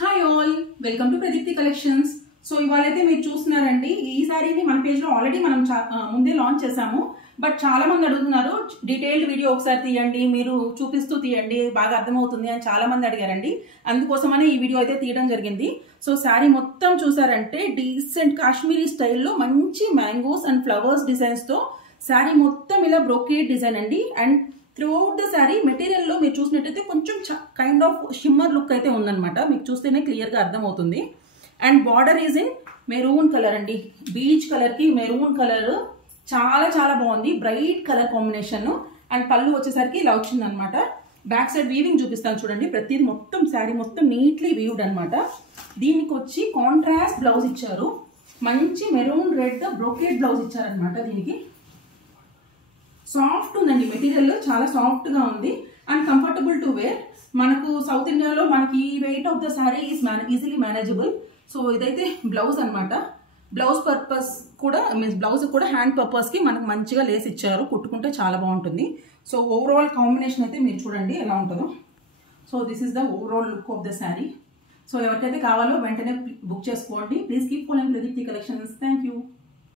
Hi all, welcome to Pradeepthi collections. So ఇవాళైతే మీరు చూస్తున్నారండి, ఈ సారీని మన పేజ్లో ఆల్రెడీ మనం ముందే లాంచ్ చేసాము. బట్ చాలా మంది అడుగుతున్నారు డీటెయిల్డ్ వీడియో ఒకసారి తీయండి, మీరు చూపిస్తూ తీయండి, బాగా అర్థమవుతుంది అని చాలా మంది అడిగారండి. అందుకోసమనే ఈ వీడియో అయితే తీయడం జరిగింది. సో శారీ మొత్తం చూసారంటే డీసెంట్ కాశ్మీరీ స్టైల్లో మంచి మ్యాంగోస్ అండ్ ఫ్లవర్స్ డిజైన్స్తో శారీ మొత్తం ఇలా బ్రోకేడ్ డిజైన్ అండి. అండ్ త్రూఅవుట్ ద శారీ మెటీరియల్లో మీరు చూసినట్టయితే కొంచెం కైండ్ ఆఫ్ షిమ్మర్ లుక్ అయితే ఉందన్నమాట. మీకు చూస్తేనే క్లియర్గా అర్థమవుతుంది. And border is in maroon colour అండి. బీచ్ కలర్కి మెరూన్ కలర్ చాలా చాలా బాగుంది, బ్రైట్ కలర్ కాంబినేషన్. అండ్ పళ్ళు వచ్చేసరికి ఇలా వచ్చింది అనమాట. బ్యాక్ సైడ్ వీవింగ్ చూపిస్తాను చూడండి. ప్రతిదీ మొత్తం శారీ మొత్తం నీట్లీ వీవ్డ్ అనమాట. దీనికి వచ్చి కాంట్రాస్ట్ బ్లౌజ్ ఇచ్చారు, మంచి మెరూన్ రెడ్ బ్రోకేడ్ బ్లౌజ్ ఇచ్చారనమాట. దీనికి సాఫ్ట్ ఉందండి, మెటీరియల్ చాలా సాఫ్ట్ గా ఉంది అండ్ కంఫర్టబుల్ టు వేర్. మనకు సౌత్ ఇండియాలో మనకి ఈ weight of the sari is easily manageable. So ఇదైతే బ్లౌజ్ అనమాట. బ్లౌజ్ పర్పస్ కూడా మీన్స్ బ్లౌజ్ కూడా హ్యాండ్ పర్పస్ కి మనకు మంచిగా లేస్ ఇచ్చారు, కుట్టుకుంటే చాలా బాగుంటుంది. సో ఓవరాల్ కాంబినేషన్ అయితే మీరు చూడండి ఎలా ఉంటుందో. So this is the overall look of the sari. So ఎవరికైతే కావాలో వెంటనే బుక్ చేసుకోండి. Please keep following Pradeepti collections. Thank you.